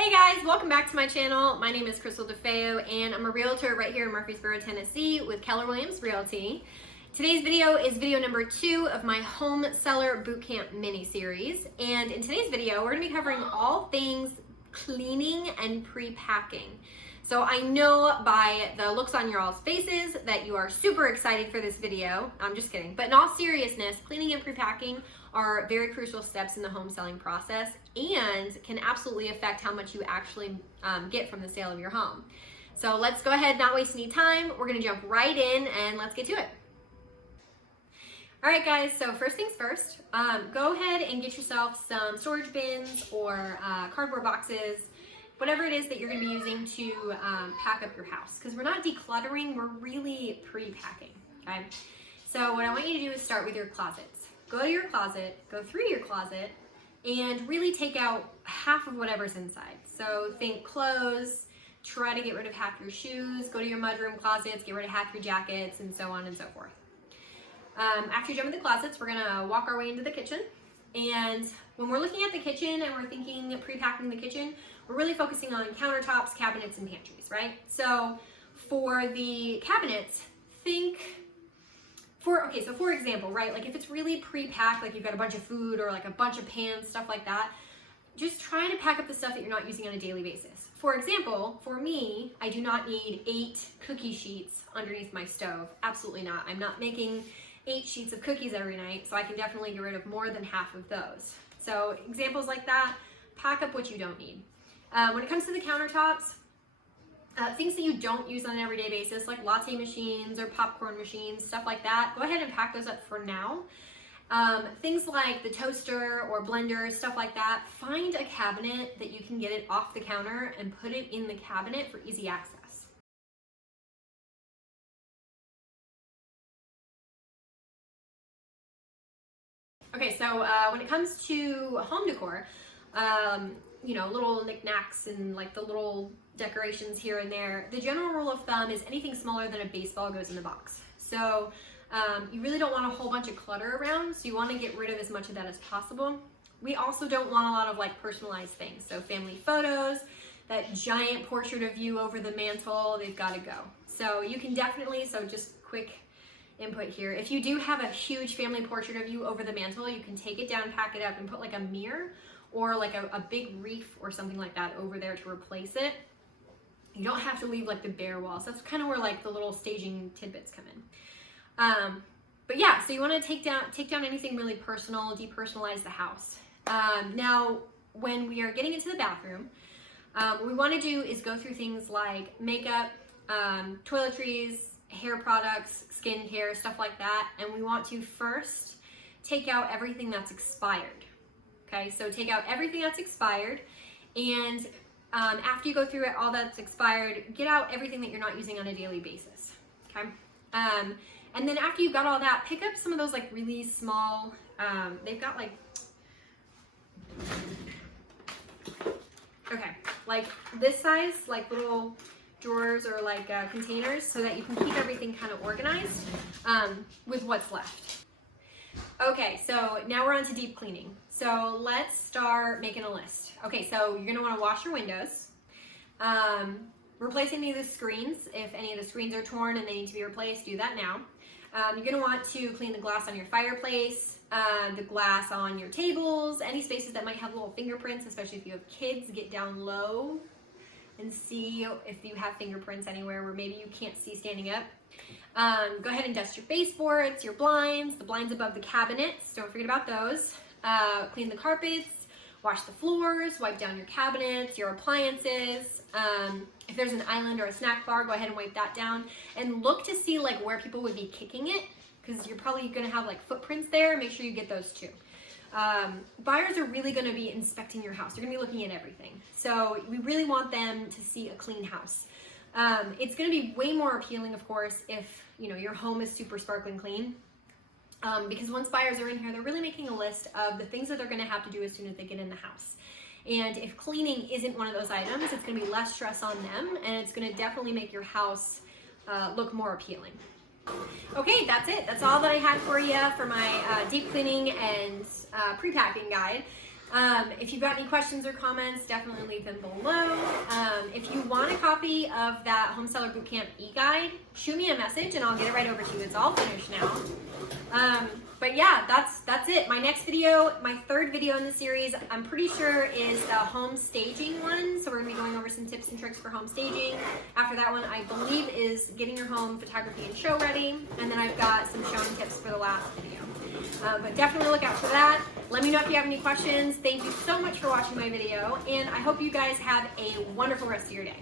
Hey guys, welcome back to my channel. My name is CrystalDeFeo and I'm a realtor right here in Murfreesboro, Tennessee with Keller Williams Realty. Today's video is video number 2 of my home seller bootcamp mini series. And in today's video, we're gonna be covering all things cleaning and pre-packing. So I know by the looks on your all's faces that you are super excited for this video. I'm just kidding. But in all seriousness, cleaning and pre-packing are very crucial steps in the home selling process and can absolutely affect how much you actually get from the sale of your home. So let's go ahead, not waste any time. We're gonna jump right in and let's get to it. All right guys, so first things first, go ahead and get yourself some storage bins or cardboard boxes, whatever it is that you're gonna be using to pack up your house. Because we're not decluttering, we're really pre-packing, okay? So what I want you to do is start with your closets. Go to your closet, go through your closet, and really take out half of whatever's inside. So think clothes, try to get rid of half your shoes, go to your mudroom closets, get rid of half your jackets, and so on and so forth. After you jump in the closets, we're gonna walk our way into the kitchen. And when we're looking at the kitchen and we're thinking pre-packing the kitchen, we're really focusing on countertops, cabinets, and pantries, right? So for the cabinets, for example, right, like if it's really pre-packed, like you've got a bunch of food or like a bunch of pans, stuff like that, just try to pack up the stuff that you're not using on a daily basis. For example, for me, I do not need 8 cookie sheets underneath my stove. Absolutely not. I'm not making 8 sheets of cookies every night, so I can definitely get rid of more than half of those. So examples like that, pack up what you don't need. When it comes to the countertops, things that you don't use on an everyday basis, like latte machines or popcorn machines, stuff like that, go ahead and pack those up for now. Things like the toaster or blender, stuff like that, find a cabinet that you can get it off the counter and put it in the cabinet for easy access. Okay, so when it comes to home decor, you know, little knickknacks and like the little decorations here and there, the general rule of thumb is anything smaller than a baseball goes in the box. So you really don't want a whole bunch of clutter around, so you want to get rid of as much of that as possible. We also don't want a lot of like personalized things. So family photos, that giant portrait of you over the mantle, they've got to go. So you can definitely, so just quick input here, if you do have a huge family portrait of you over the mantle, you can take it down, pack it up, and put like a mirror or like a big wreath or something like that over there to replace it. You don't have to leave like the bare walls. That's kind of where like the little staging tidbits come in. But yeah, so you want to take down anything really personal, depersonalize the house. Now, when we are getting into the bathroom, what we want to do is go through things like makeup, toiletries, hair products, skincare, stuff like that. And we want to first take out everything that's expired. Okay, so take out everything that's expired, and after you go through it, all that's expired, get out everything that you're not using on a daily basis. Okay, and then after you've got all that, pick up some of those like really small, they've got like, okay, like this size, like little drawers or like containers, so that you can keep everything kind of organized with what's left. Okay, so now we're on to deep cleaning. So let's start making a list. Okay, so you're gonna wanna wash your windows, replace any of the screens. If any of the screens are torn and they need to be replaced, do that now. You're gonna want to clean the glass on your fireplace, the glass on your tables, any spaces that might have little fingerprints, especially if you have kids. Get down low and see if you have fingerprints anywhere where maybe you can't see standing up. Go ahead and dust your baseboards, your blinds, the blinds above the cabinets, don't forget about those. Clean the carpets, wash the floors, wipe down your cabinets, your appliances. If there's an island or a snack bar, go ahead and wipe that down. And look to see like where people would be kicking it, because you're probably gonna have like footprints there. Make sure you get those too. Buyers are really going to be inspecting your house. They're going to be looking at everything. So we really want them to see a clean house. It's going to be way more appealing, of course, if you know your home is super sparkling clean. Because once buyers are in here, they're really making a list of the things that they're going to have to do as soon as they get in the house. And if cleaning isn't one of those items, it's going to be less stress on them, and it's going to definitely make your house look more appealing. Okay, that's it. That's all that I had for you for my deep cleaning and pre-packing guide. If you've got any questions or comments, definitely leave them below. If you want a copy of that Home Seller Bootcamp e-guide, shoot me a message and I'll get it right over to you. It's all finished now. But yeah, that's it. My next video, my third video in the series, I'm pretty sure is the home staging one. So we're gonna be going over some tips and tricks for home staging. After that one, I believe, is getting your home photography and show ready. And then I've got some showing tips for the last video. But definitely look out for that. Let me know if you have any questions. Thank you so much for watching my video, and I hope you guys have a wonderful rest of your day.